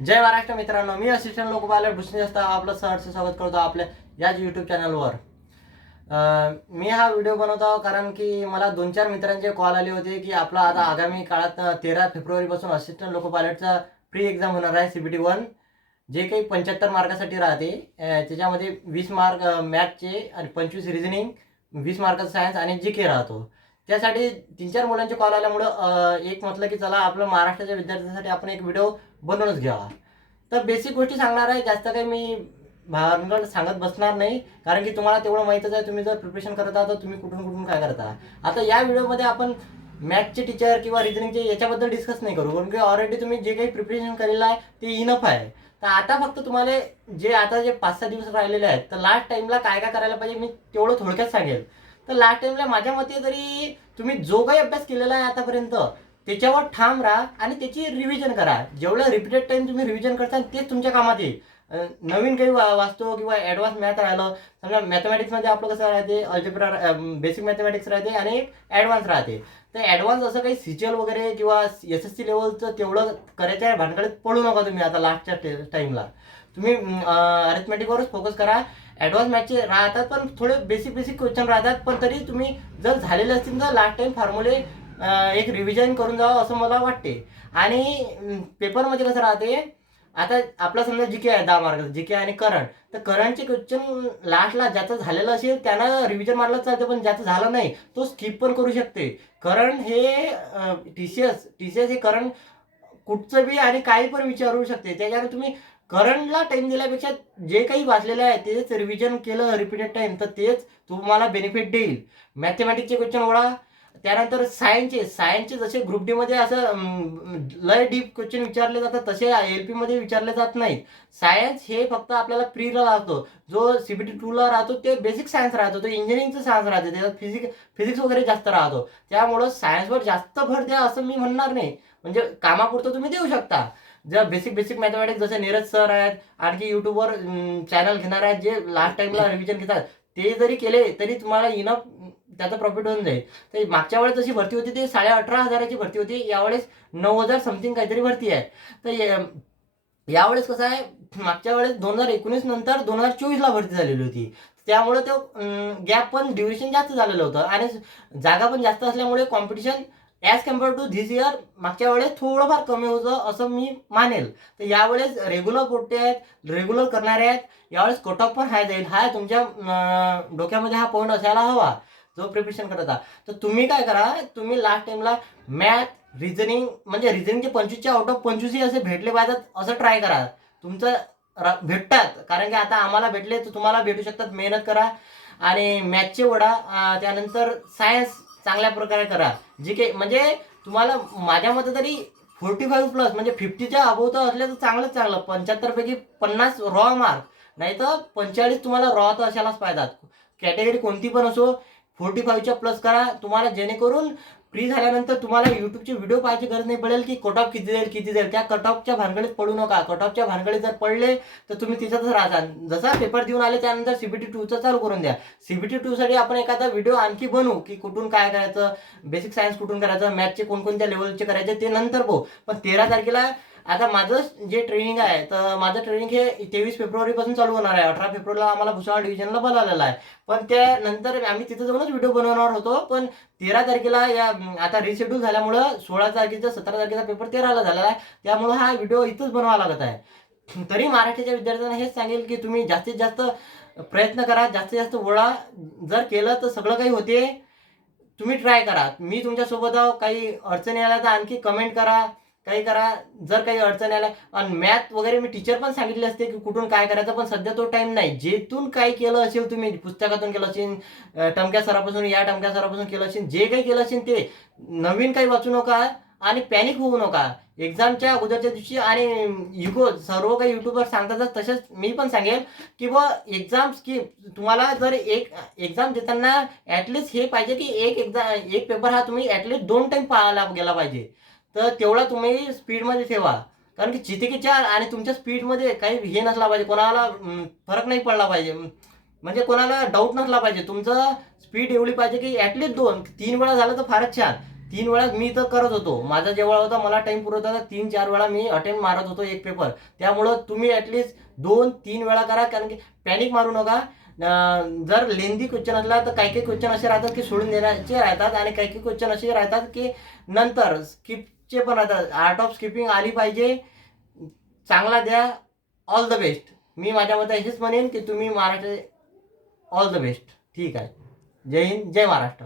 जय महाराष्ट्र मित्रांनो, मी असिस्टंट लोकपाल भूषण असता आपलं सहर्ष स्वागत करतो आपल्या याच यूट्यूब चॅनलवर. मी हा व्हिडिओ बनवतो कारण की मला 2-4 मित्रांचे कॉल आले होते की आपला आता आगामी काळात 13 फेब्रुवारीपासून असिस्टंट लोको पायलटचा प्री एक्झाम होणार आहे CBT 1, जे काही 75 मार्कासाठी राहते. त्याच्यामध्ये 20 मार्क मॅथचे आणि 25 रिझनिंग, 20 मार्काचा सायन्स आणि GK राहतो. त्यासाठी 3-4 मुलांचे कॉल आल्यामुळं एक म्हटलं की चला आपलं महाराष्ट्राच्या विद्यार्थ्यांसाठी आपण एक व्हिडिओ बनवूनच घ्यावा. तर बेसिक गोष्टी सांगणार आहे, जास्त काही मी भानगड सांगत बसणार नाही, कारण की तुम्हाला तेवढं माहीतच आहे. तुम्ही जर प्रिपरेशन करत आहात तर तुम्ही कुठून कुठून काय करता. आता या व्हिडिओमध्ये आपण मॅथचे टीचर किंवा रिझनिंगचे याच्याबद्दल डिस्कस नाही करू, कारण की ऑलरेडी तुम्ही जे काही प्रिपरेशन केलेलं आहे ते इनफ आहे. तर आता फक्त तुम्हाला जे 5-6 दिवस राहिलेले आहेत, तर लास्ट टाइमला काय काय करायला पाहिजे मी तेवढं थोडक्यात सांगेल. तर लास्ट टाइमला माझ्या मते तरी तुम्ही जो काही अभ्यास केलेला आहे आतापर्यंत त्याच्यावर ठाम राहा आणि त्याची रिव्हिजन करा. जेवढं रिपीटेड टाइम तुम्ही रिव्हिजन करता तेच तुमच्या कामात येईल. नवीन काही वाचतो किंवा ॲडव्हान्स मॅथ राहिलं, समजा मॅथमॅटिक्समध्ये आपलं कसं राहते, अल्जेब्रा, बेसिक मॅथमॅटिक्स राहते आणि एक ॲडव्हान्स राहते. तर ॲडव्हान्स असं काही CGL वगैरे किंवा SSC लेवलचं तेवढं करायच्या भानगडीत पडू नका तुम्ही. आता लास्टच्या टाईमला तुम्ही अरिथमॅटिकवरच फोकस करा. ॲडव्हान्स मॅथचे राहतात पण थोडे बेसिक बेसिक क्वेश्चन राहतात, पण तरी तुम्ही जर झालेले असतील तर लास्ट टाइम फॉर्म्युले एक रिव्हिजन करून जावं असं मला वाटते. आणि पेपरमध्ये कसं राहते, आता आपला समजा GK आहे 10 मार्काचा, GK आणि करंट. तर करंटचे क्वेश्चन लास्टला ज्याचं झालेलं असेल त्यानं रिव्हिजन मारलं चालते, पण ज्याचं झालं नाही तो स्किप पण करू शकते. करंट हे TCS हे करंट कुठचं बी आणि काही पण विचारू शकते. त्याच्यावर तुम्ही करंटला टाइम दिल्यापेक्षा जे काही वाचलेलं आहे तेच रिव्हिजन केलं रिपीटेड टाइम, तर तेच तुम्हाला बेनिफिट देईल. मॅथमॅटिक्सचे क्वेश्चन ओढा. त्यानंतर सायन्सचे जसे ग्रुप डी मध्ये असं लय डीप क्वेश्चन विचारले जातात, तसे LP मध्ये विचारले जात नाहीत. सायन्स हे फक्त आपल्याला प्रीला राहतो. जो CBT 2ला राहतो ते बेसिक सायन्स राहतो, तो इंजिनिअरिंगचं सायन्स राहते, त्याच्यात फिजिक्स वगैरे जास्त राहतो. त्यामुळं सायन्सवर जास्त भर द्या असं मी म्हणणार नाही. म्हणजे कामापुरतं तुम्ही देऊ शकता. जर बेसिक बेसिक मॅथमॅटिक्स जसे नीरज सर आहेत, आणखी युट्यूबवर चॅनल घेणार आहेत जे लास्ट टाइमला रिव्हिजन घेतात, ते जरी केले तरी तुम्हाला इनफ त्याचा प्रॉफिट होऊन जाईल. तर मागच्या वेळेस जशी भरती होती ती 18,500ची भरती होती, यावेळेस 9,000 समथिंग काहीतरी भरती आहे. तर यावेळेस कसं आहे, मागच्या वेळेस 2019 नंतर 2024ला भरती झालेली होती. त्यामुळे तो गॅप पण ड्युरेशन जास्त झालेलं होतं आणि जागा पण जास्त असल्यामुळे competition as compare to this year मागच्या वेळेस थोडंफार कमी होतं असं मी मानेल. तर यावेळेस रेग्युलर पोट्टे आहेत, रेग्युलर करणारे आहेत. यावेळेस कट ऑफ पण हाय जाईल. हा तुमच्या डोक्यामध्ये हा पॉईंट असायला हवा जो प्रिपरेशन करता. तर तुम्ही काय करा, तुम्ही लास्ट टाइमला मॅथ, रिझनिंग, म्हणजे रिझनिंगचे 25च्या आउट ऑफ 25 असे भेटले पाहिजेत असं ट्राय करा. तुमचं भेटतात, कारण की आता आम्हाला भेटले तर तुम्हाला भेटू शकतात. मेहनत करा आणि मॅथचे वडा. त्यानंतर सायन्स चांगल्या प्रकारे करा. जे काही म्हणजे तुम्हाला माझ्या मते तरी 45 प्लस म्हणजे 50च्या अबोव तर असले तर चांगलंच चांगलं. 75 पैकी 50 रॉ मार्क, नाही तर 45 तुम्हाला रॉ तर असायलाच पाहिजेत. कॅटेगरी कोणती पण असो, 45च्या प्लस करा तुम्हाला, जेणेकरून फ्री झाल्यानंतर तुम्हाला युट्यूबचे व्हिडिओ पाहायची गरज नाही पडेल की कट ऑफ किती जाईल. त्या कट ऑफच्या भानगडीत पडू नका. कट ऑफच्या भानगडीत जर पडले तर तुम्ही तिथंच राहता. जसा पेपर देऊन आले त्यानंतर CBT 2चं चालू करून द्या. CBT 2 साठी आपण एखादा व्हिडिओ आणखी बनवू की कुठून काय करायचं, बेसिक सायन्स कुठून करायचं, मॅथचे कोणकोणत्या लेवलचे करायचे ते नंतर बघू. पण 13 तारखेला आता माझं जे ट्रेनिंग आहे, तर माझं ट्रेनिंग हे 23 फेब्रुवारीपासून चालू होणार आहे. 18 फेब्रुवारीला आम्हाला भुसावळ डिव्हिजनला बोलावलेलं आहे. पण त्यानंतर आम्ही तिथं जाऊनच व्हिडिओ बनवणार होतो. पण 13 तारखेला या आता रिशेड्यूल झाल्यामुळं 16 तारखेचा 17 तारखेचा पेपर 13ला झालेला आहे. त्यामुळं हा व्हिडिओ इथंच बनवावा लागत आहे. तरी महाराष्ट्राच्या विद्यार्थ्यांना हेच सांगेल की तुम्ही जास्तीत जास्त प्रयत्न करा, जास्तीत जास्त वळा. जर केलं तर सगळं काही होते. तुम्ही ट्राय करा. मी तुमच्यासोबत आहो. काही अडचणी आल्या तर आणखी कमेंट करा, काही करा. जर काही अडचणी आल्या आणि मॅथ वगैरे मी टीचर पण सांगितले असते की कुठून काय करायचं, पण सध्या तो टाइम नाही. जेथून काही केलं असेल तुम्ही, पुस्तकातून केलं असेल, टमक्या सरापासून, या टमक्या सरापासून केलं असेल, जे काही केलं असेल ते नवीन काही वाचू नका आणि पॅनिक होऊ नका एक्झामच्या अगोदरच्या दिवशी. आणि इगो सर्व काही युट्यूबवर सांगतातच, तसेच मी पण सांगेल की बुवा एक्झाम स्किप. तुम्हाला जर एक एक्झाम देताना ॲटलिस्ट हे पाहिजे की एक पेपर हा तुम्ही ॲटलिस्ट 2 टाइम पाहायला गेला पाहिजे. तर तेवढा तुम्ही स्पीडमध्ये ठेवा, कारण की चितिकेच्या आणि तुमच्या स्पीडमध्ये काही हे नसला पाहिजे, कोणाला फरक नाही पडला पाहिजे, म्हणजे कोणाला डाऊट नसला पाहिजे. तुमचं स्पीड एवढी पाहिजे की ॲटलिस्ट 2-3 वेळा झालं तर फारच छान. 3 वेळा मी तर करत होतो, माझा जेव्हा होता मला टाइम पुरत होता 3-4 वेळा मी अटेम्प्ट मारत होतो एक पेपर. त्यामुळं तुम्ही ॲटलिस्ट 2-3 वेळा करा, कारण की पॅनिक मारू नका. जर लेंदी क्वेश्चन असला तर काही काही क्वेश्चन असे राहतात की सोडून देण्याचे राहतात, आणि काही काही क्वेश्चन असे राहतात की नंतर स्किपचे पण राहतात. आर्ट ऑफ स्किपिंग आली पाहिजे, चांगला द्या. All the best. मी माझ्या मते हेच म्हणेन की तुम्ही महाराष्ट्र ऑल द बेस्ट. ठीक आहे. जय हिंद, जय महाराष्ट्र.